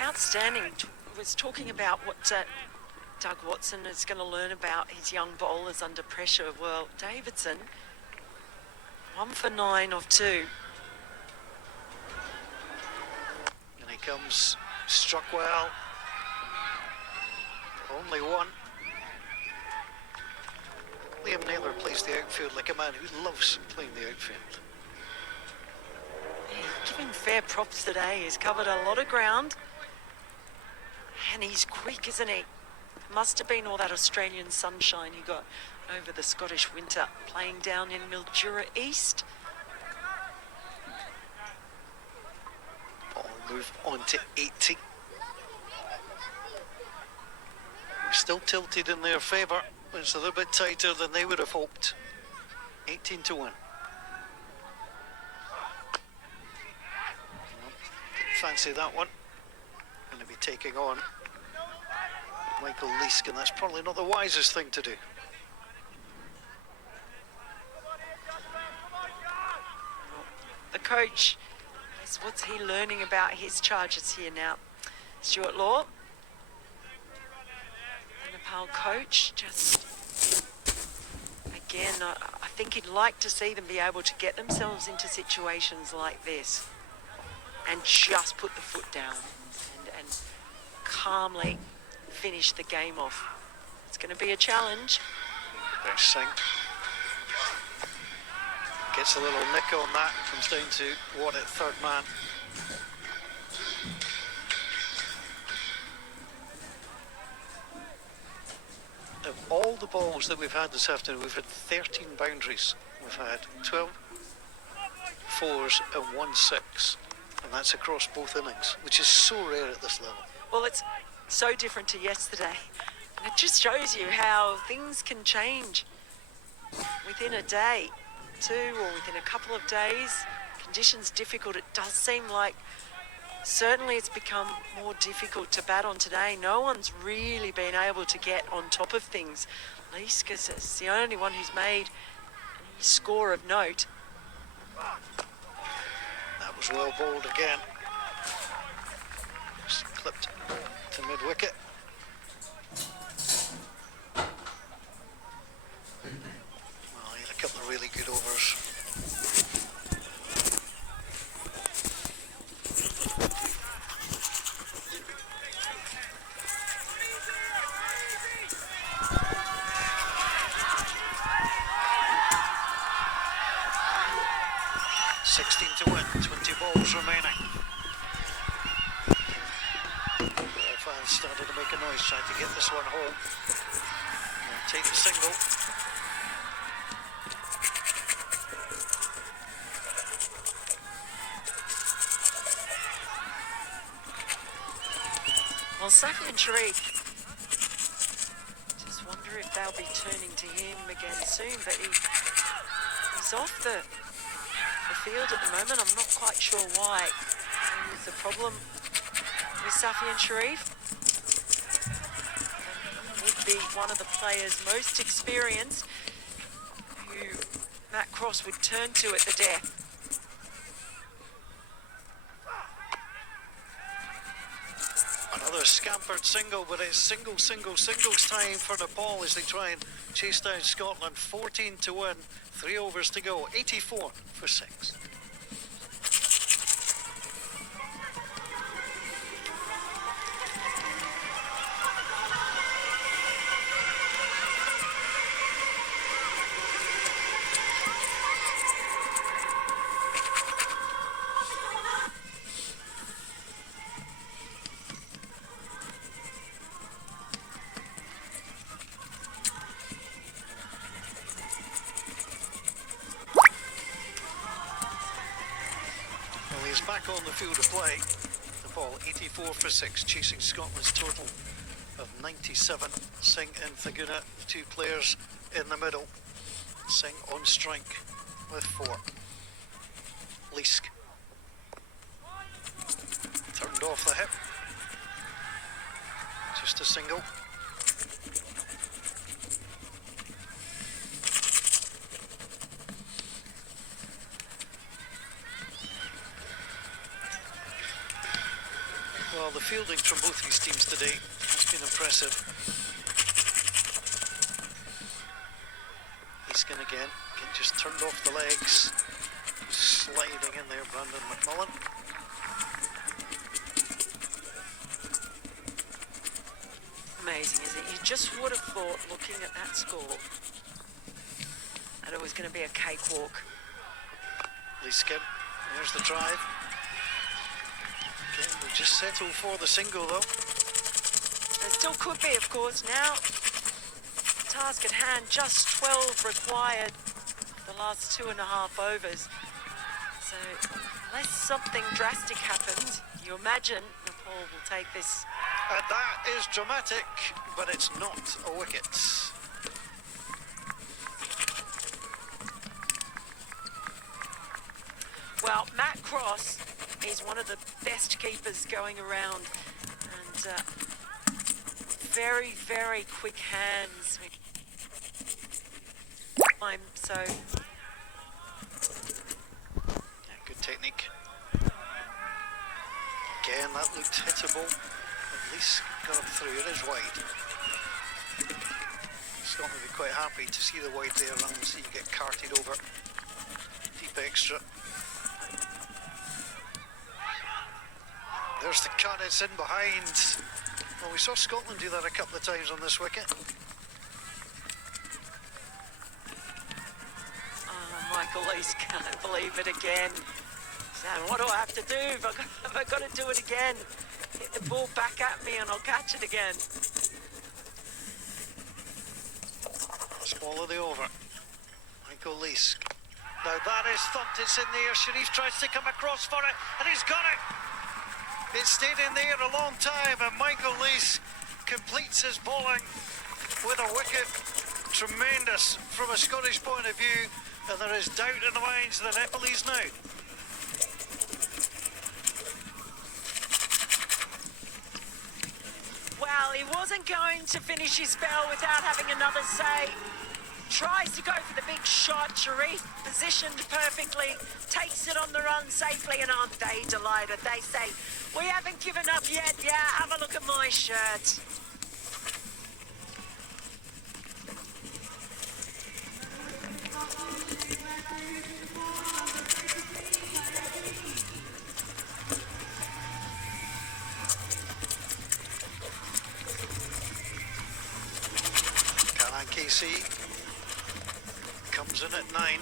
Outstanding. Was talking about what Doug Watson is going to learn about his young bowlers under pressure. Well, Davidson, 1 for 9 of 2. And he comes, struck well. Only one. Liam Naylor plays the outfield like a man who loves playing the outfield. Yeah, give him fair props today. He's covered a lot of ground. And he's quick, isn't he? Must have been all that Australian sunshine he got over the Scottish winter, playing down in Mildura East. Ball move on to 80. We're still tilted in their favour. It's a little bit tighter than they would have hoped. 18 to 1. Didn't fancy that one. Going to be taking on Michael Leask, and that's probably not the wisest thing to do. The coach, what's he learning about his charges here now? Stuart Law, the Nepal coach, just again, I think he'd like to see them be able to get themselves into situations like this and just put the foot down and calmly finish the game off. It's going to be a challenge. There's Singh. Gets a little nick on that, comes down to Watt at third man. Of all the balls that we've had this afternoon, we've had 13 boundaries. We've had 12 fours and 1 6, and that's across both innings, which is so rare at this level. Well, it's so different to yesterday. And it just shows you how things can change within a day, too, or within a couple of days. Conditions difficult. It does seem like certainly it's become more difficult to bat on today. No one's really been able to get on top of things. Leask is the only one who's made a score of note. That was well bowled again. Just clipped to mid-wicket. Well, he had a couple of really good overs. To win, 20 balls remaining. All fans started to make a noise trying to get this one home. And take the single. Well, Safi and Sharif, just wonder if they'll be turning to him again soon, but he's off the field at the moment. I'm not quite sure why. Is the problem with Safi and Sharif? Would be one of the players most experienced who Matt Cross would turn to at the death. Another scampered single, but it's singles time for Nepal as they try and chase down Scotland. 14 to win, 3 overs to go, 84 for 6. Back on the field of play. Nepal 84 for 6, chasing Scotland's total of 97. Singh and Thaguna, 2 players in the middle. Singh on strike with 4. Leask turned off the hip. Just a single. Well, the fielding from both these teams today has been impressive. Easkin again, just turned off the legs. Sliding in there, Brandon McMullen. Amazing, isn't it? You just would have thought, looking at that score, that it was going to be a cakewalk. Easkin, there's the drive. Again, we just settle for the single though. There still could be, of course, now. Task at hand, just 12 required the last 2.5 overs. So, unless something drastic happens, you imagine Nepal will take this. And that is dramatic, but it's not a wicket. Well, Matt Cross is one of the best keepers going around, and very, very quick hands. So, yeah, good technique. Again, that looked hittable. At least got him through. It is wide. Scotland will be quite happy to see the wide there, unless you get carted over. Deep extra. There's the cut, it's in behind. Well, we saw Scotland do that a couple of times on this wicket. Michael Lease can't believe it again. Saying, what do I have to do? Have I got to do it again? Hit the ball back at me and I'll catch it again. Small of the over. Michael Lease. Now that is thumped, it's in the air. Sharif tries to come across for it, and he's got it! It stayed in the air a long time, and Michael Lease completes his bowling with a wicket. Tremendous from a Scottish point of view. And there is doubt in the minds of the Nepalese now. Well, he wasn't going to finish his spell without having another say. Tries to go for the big shot. Sharif positioned perfectly, takes it on the run safely, and aren't they delighted? They say, we haven't given up yet. Yeah, have a look at my shirt. KC comes in at 9.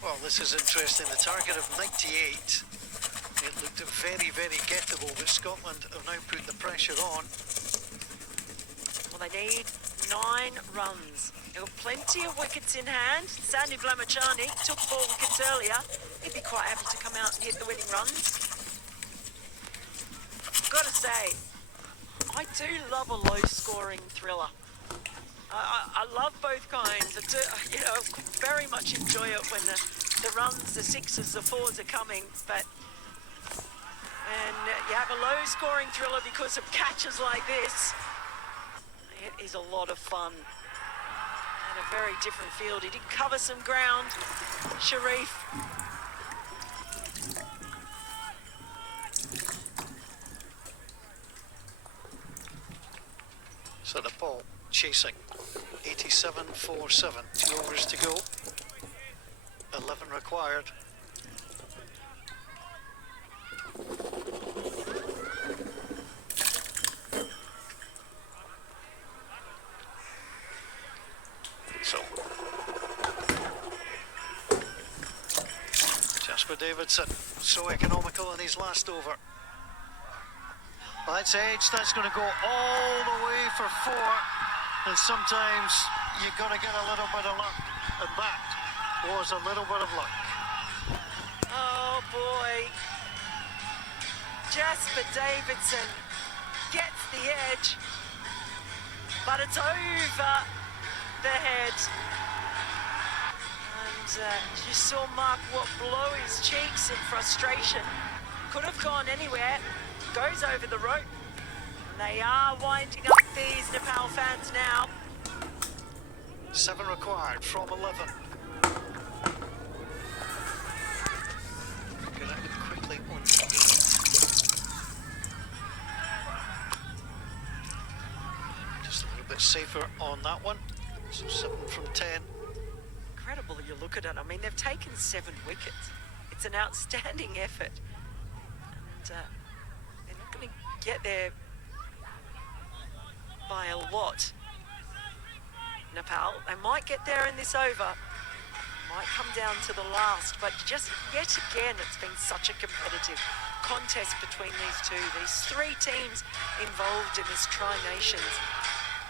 Well, this is interesting. The target of 98. It looked very, very gettable, but Scotland have now put the pressure on. Well, they need 9 runs. There were plenty of wickets in hand. Sandy Blamachani took 4 wickets earlier. He'd be quite happy to come out and hit the winning runs. Gotta say, I do love a low-scoring thriller. I love both kinds. You know, very much enjoy it when the runs, the 6s, the 4s are coming. But when you have a low-scoring thriller because of catches like this, it is a lot of fun. And a very different field. He did cover some ground, Sharif. So Nepal chasing 87-4-7, 2 overs to go, 11 required. So Jasper Davidson, so economical in his last over. That's edge, that's going to go all the way for 4, and sometimes you got to get a little bit of luck, and that was a little bit of luck. Oh boy, Jasper Davidson gets the edge, but it's over the head. And you saw Mark Watt blow his cheeks in frustration. Could have gone anywhere. Goes over the rope. And they are winding up these Nepal fans now. 7 required from 11. Get out quickly on 8. Just a little bit safer on that one. So 7 from 10. Incredible, you look at it. I mean, they've taken 7 wickets. It's an outstanding effort. And they're not going to get there by a lot. Nepal, they might get there in this over. Might come down to the last, but just yet again, it's been such a competitive contest between these two. These 3 teams involved in this Tri-Nations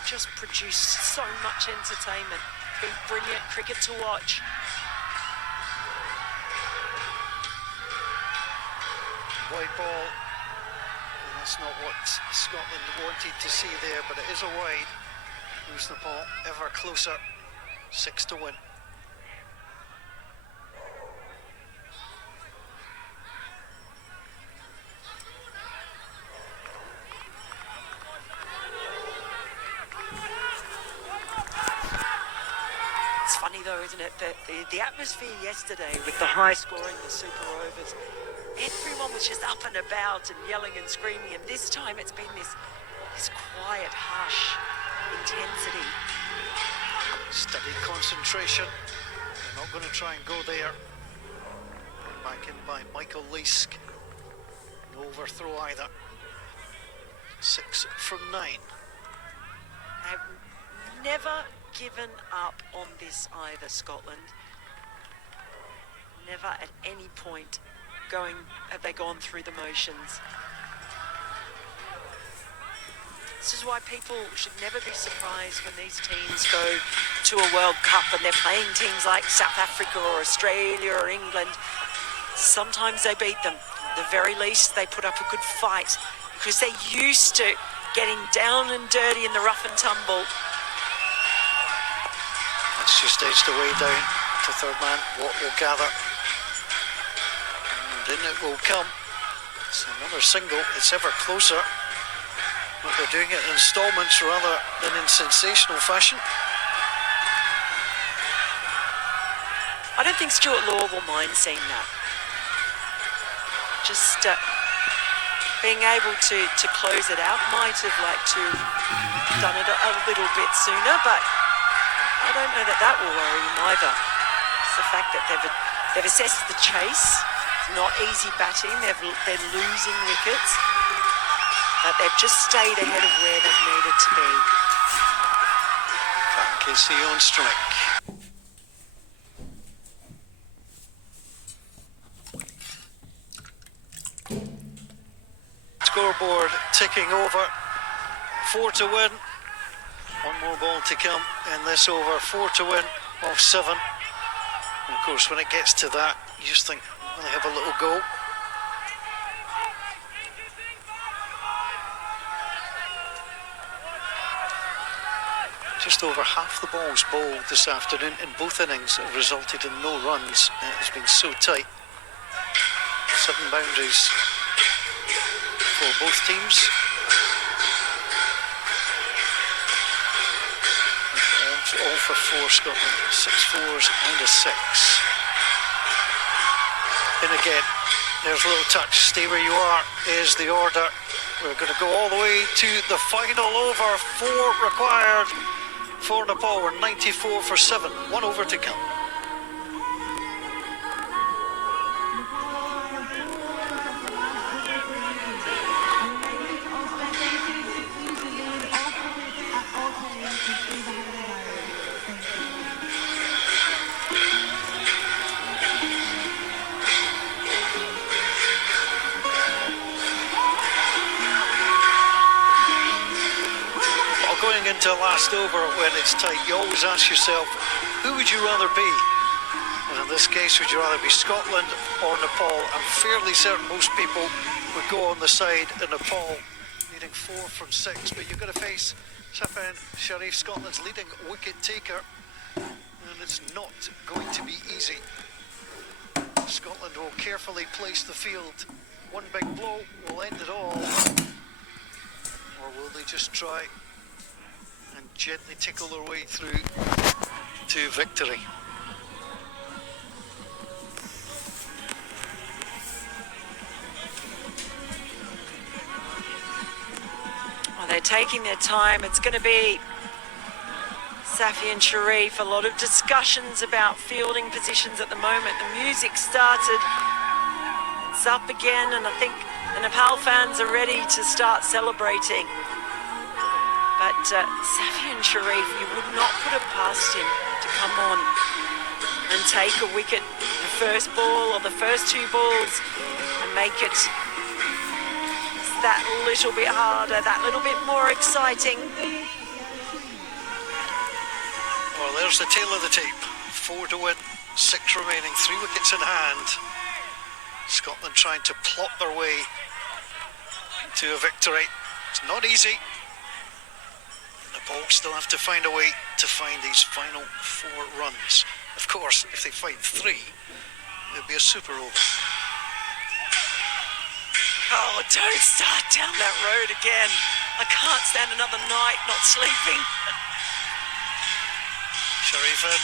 just produced so much entertainment. Been brilliant cricket to watch. White ball. That's not what Scotland wanted to see there, but it is a wide. Moves Nepal ever closer. 6 to win. It's funny though, isn't it, that the atmosphere yesterday with the high scoring, the super overs, everyone was just up and about and yelling and screaming, and this time it's been this quiet hush, intensity. Steady concentration. They're not going to try and go there. Back in by Michael Leask. No overthrow either. 6 from 9. They've never given up on this either, Scotland. Never at any point have they gone through the motions. This is why people should never be surprised when these teams go to a World Cup and they're playing teams like South Africa or Australia or England. Sometimes they beat them. At the very least, they put up a good fight because they're used to getting down and dirty in the rough and tumble. It's just edged away down to third man. What will gather? And in it will come. It's another single. It's ever closer. But they're doing it in installments rather than in sensational fashion. I don't think Stuart Law will mind seeing that. Just being able to close it out. Might have liked to have done it a little bit sooner, but I don't know that will worry him either. It's the fact that they've assessed the chase. It's not easy batting. They're losing wickets, but they've just stayed ahead of where they've needed to be. KC on strike. Scoreboard ticking over. 4 to win. One more ball to come in this over. 4 to win off 7. And of course, when it gets to that, you just think, will they have a little go? Just over half the balls bowled this afternoon in both innings have resulted in no runs. It has been so tight. 7 boundaries for both teams. All for 4 Scotland. 6 fours and a 6. In again. There's a little touch. Stay where you are is the order. We're going to go all the way to the final over. 4 required for Nepal. We're 94 for 7. 1 over to come. Going into last over when it's tight, you always ask yourself, who would you rather be? And in this case, would you rather be Scotland or Nepal? I'm fairly certain most people would go on the side of Nepal, needing 4 from 6. But you're going to face Safan Sharif, Scotland's leading wicket taker, and it's not going to be easy. Scotland will carefully place the field. One big blow will end it all, or will they just try and gently tickle their way through? to victory. Well, they're taking their time. It's going to be Safi and Sharif. A lot of discussions about fielding positions at the moment. The music started. It's up again, and I think the Nepal fans are ready to start celebrating. But Safi and Sharif, you would not put it past him to come on and take a wicket, the first ball or the first two balls, and make it that little bit harder, that little bit more exciting. Well, there's the tail of the tape. 4 to win, 6 remaining, 3 wickets in hand. Scotland trying to plot their way to a victory. It's not easy. Nepal still have to find a way to find these final 4 runs. Of course, if they find 3, it'll be a super over. Oh, don't start down that road again. I can't stand another night not sleeping. Sharif in.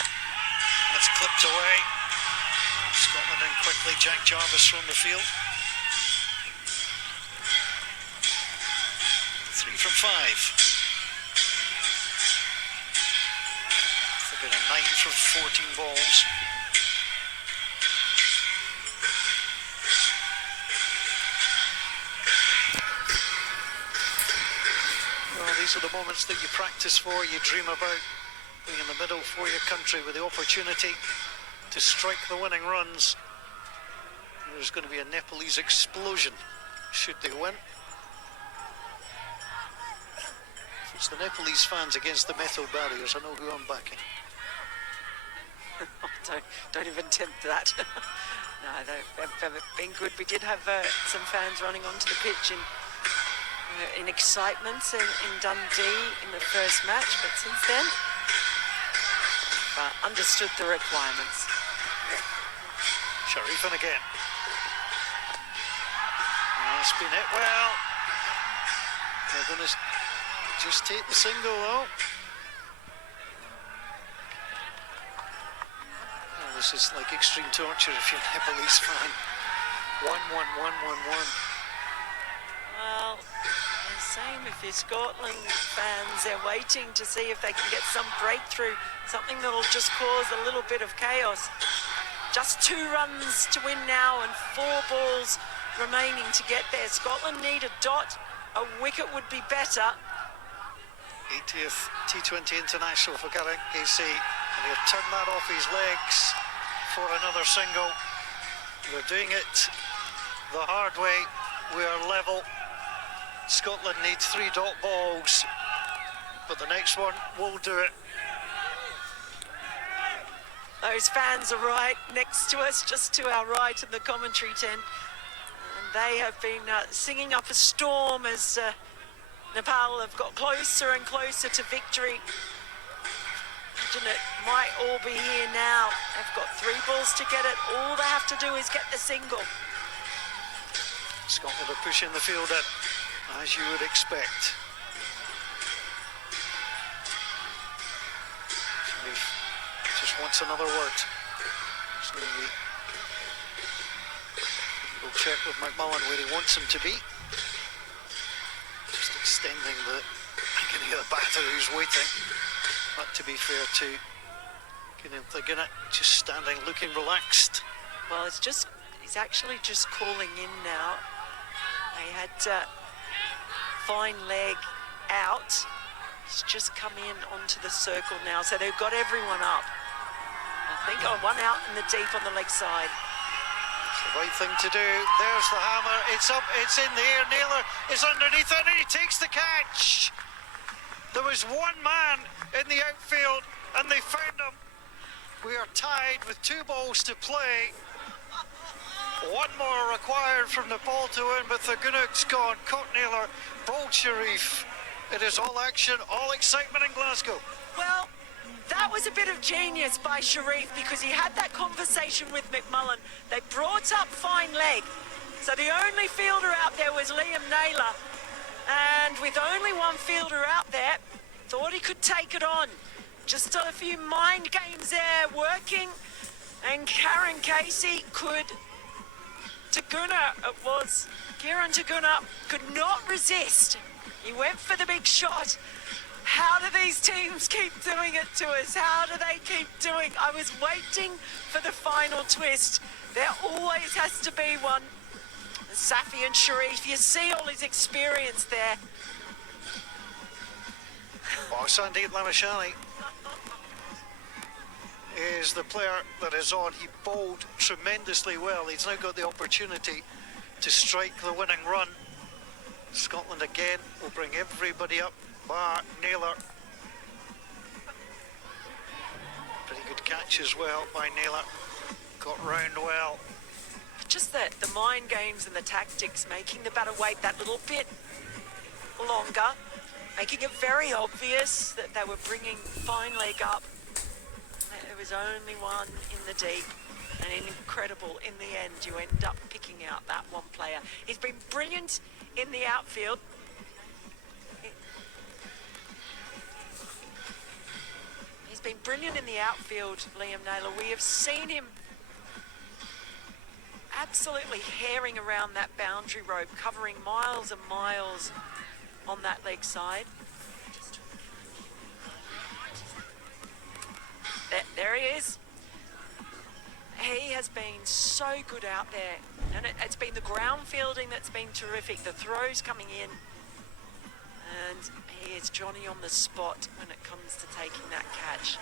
That's clipped away. Scotland in quickly. Jack Jarvis from the field. 3 from 5. They've been a 9 from 14 balls. Well, these are the moments that you practice for, you dream about. Being in the middle for your country with the opportunity to strike the winning runs. There's going to be a Nepalese explosion should they win. If it's the Nepalese fans against the metal barriers, I know who I'm backing. Don't even tempt that. No, they've been good. We did have some fans running onto the pitch in excitement in Dundee in the first match, but since then, understood the requirements. Sharif in again. That's been it well. They're going to just take the single though. Oh, this is like extreme torture if you're a Nepalese fan. 1-1, 1-1-1. Well, the same if you're Scotland fans, they're waiting to see if they can get some breakthrough, something that'll just cause a little bit of chaos. Just 2 runs to win now and 4 balls remaining to get there. Scotland need a dot. A wicket would be better. 80th T20 international for Gareth Casey, and he'll turn that off his legs for another single. We're doing it the hard way. We are level. Scotland needs 3 dot balls, but the next one will do it. Those fans are right next to us, just to our right in the commentary tent. And they have been singing up a storm as Nepal have got closer and closer to victory. Imagine it might all be here now. They've got 3 balls to get it. All they have to do is get the single. Scotland are pushing the field in, as you would expect. Just wants another word. So we'll check with McMullen where he wants him to be. Just extending the agony of the batter who's waiting. But to be fair to Keenan Thigina, just standing, looking relaxed. Well, he's actually just calling in now. They had fine leg out. He's just come in onto the circle now, so they've got everyone up. I think one out in the deep on the leg side. It's the right thing to do. There's the hammer. It's up. It's in the air. Naylor is underneath it, and he takes the catch. There was one man in the outfield, and they found him. We are tied with 2 balls to play. 1 more required from Nepal to win, but the Gunnock's gone. Caught Naylor, bowled Sharif. It is all action, all excitement in Glasgow. Well, that was a bit of genius by Sharif because he had that conversation with McMullen. They brought up fine leg. So the only fielder out there was Liam Naylor. And with only one fielder out there, thought he could take it on. Just a few mind games there working, and Karen Casey could... Taguna, it was. Kieran Taguna could not resist. He went for the big shot. How do these teams keep doing it to us? How do they keep doing? I was waiting for the final twist. There always has to be one. Safi and Sharif, you see all his experience there. Well, Sandeep Lamashani is the player that is on. He bowled tremendously well. He's now got the opportunity to strike the winning run. Scotland again will bring everybody up, bar Naylor. Pretty good catch as well by Naylor. Got round well. Just the mind games and the tactics, making the batter wait that little bit longer, making it very obvious that they were bringing fine leg up. There was only one in the deep, and incredible in the end. You end up picking out that one player. He's been brilliant in the outfield. He's been brilliant in the outfield, Liam Naylor. We have seen him absolutely herring around that boundary rope, covering miles and miles on that leg side. There he is. He has been so good out there, and it's been the ground fielding that's been terrific, the throws coming in, and he is Johnny on the spot when it comes to taking that catch.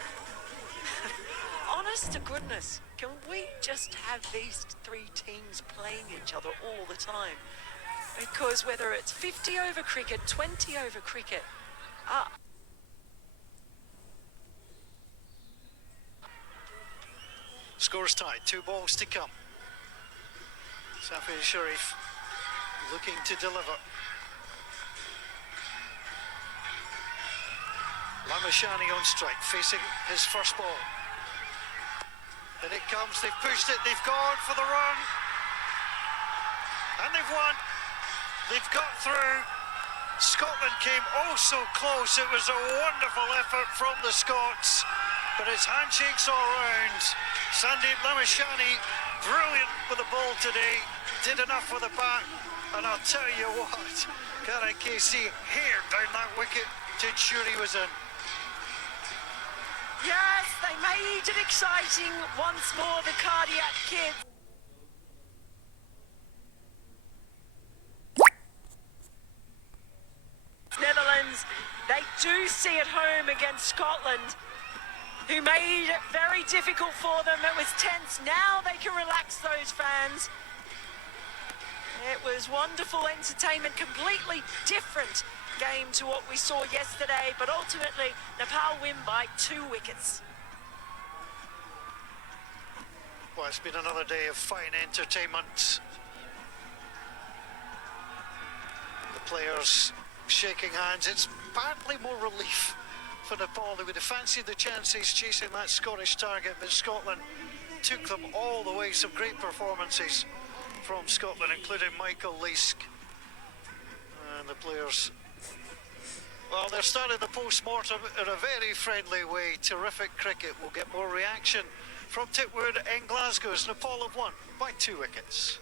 Honest to goodness, can we just have these three teams playing each other all the time? Because whether it's 50 over cricket, 20 over cricket, Scores tied, 2 balls to come. Safi Sharif looking to deliver. Lamashani on strike, facing his first ball. And it comes, they've pushed it, they've gone for the run. And they've won. They've got through. Scotland came oh so close. It was a wonderful effort from the Scots. But it's handshakes all round. Sandeep Lamashani, brilliant with the ball today. Did enough with the bat. And I'll tell you what, Karen Casey hair down that wicket to ensure he was in. yes, they made it exciting once more, the Cardiac Kids. Netherlands, they do see it home against Scotland, who made it very difficult for them. It was tense. Now they can relax, those fans. It was wonderful entertainment, completely different game to what we saw yesterday, but ultimately Nepal win by 2 wickets. Well, it's been another day of fine entertainment. The players shaking hands. It's partly more relief for Nepal. They would have fancied the chances chasing that Scottish target, but Scotland took them all the way. Some great performances from Scotland, including Michael Leask. And the players, well, they're starting the post-mortem in a very friendly way. Terrific cricket. We'll get more reaction from Titwood in Glasgow as Nepal have won by 2 wickets.